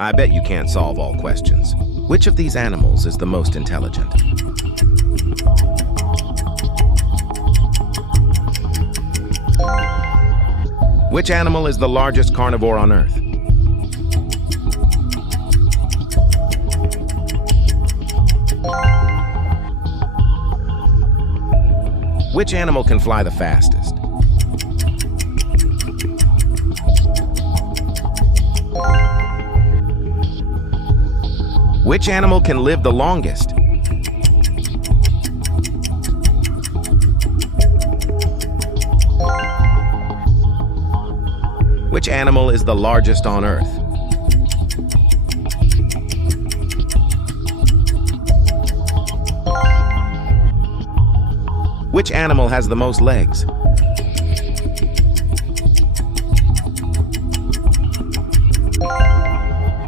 I bet you can't solve all questions. Which of these animals is the most intelligent? Which animal is the largest carnivore on Earth? Which animal can fly the fastest? Which animal can live the longest? Which animal is the largest on Earth? Which animal has the most legs?